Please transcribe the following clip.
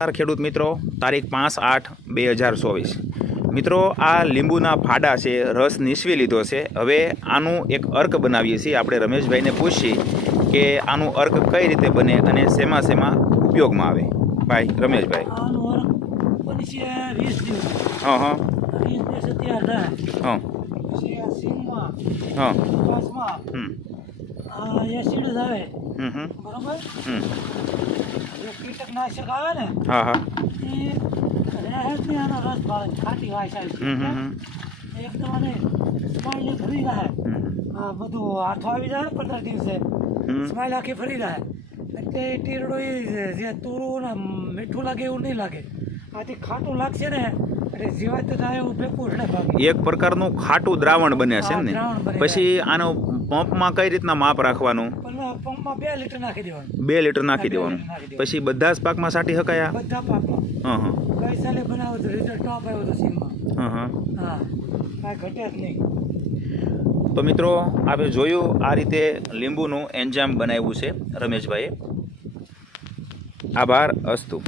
ખેડૂત મિત્રો, તારીખ 5/8/2024 મિત્રો, આ લીંબુના ફાડા છે, રસ નીસવી લીધો છે। હવે આનું એક અર્ક બનાવીએ છીએ। આપણે રમેશભાઈને પૂછીએ કે આનું અર્ક કઈ રીતે બને અને શેમાં શેમાં ઉપયોગમાં આવે। ભાઈ રમેશભાઈ, હા હા હા કીટકનાશક આવે ને, હા હા આનો રસ ભાવે ખાટી વાય એકદમ અને સ્માઈલ ફરી રહે, બધું હાથો આવી જાય 15 દિવસે સ્માઈલ આખી ફરી રહે, એટલે ટીરડો જે તુરું ને મીઠું લાગે એવું નહીં લાગે। આથી ખાટું લાગશે ને એટલે જીવાત થાય એવું ભેગું એટલે ભાગે એક પ્રકારનું ખાટું દ્રાવણ બને છે ને। પછી આનો પંપમાં કઈ રીતના માપ રાખવાનું? પંપમાં 2 લીટર નાખી દેવાનું। 2 લીટર નાખી દેવાનું। પછી બધા જ પાકમાં સાટી શકાય? બધા પાકમાં। હા હા ગઈ સાલે બનાવ્યો તો રિઝલ્ટ ટોપ આવ્યો તો સીમમાં। હા હા હા, કાંઈ ઘટે જ નહીં। તો મિત્રો, આપણે જોયું આ રીતે લીંબુનું એન્જામ બનાવ્યું છે રમેશભાઈએ। આભાર અસ્તુ।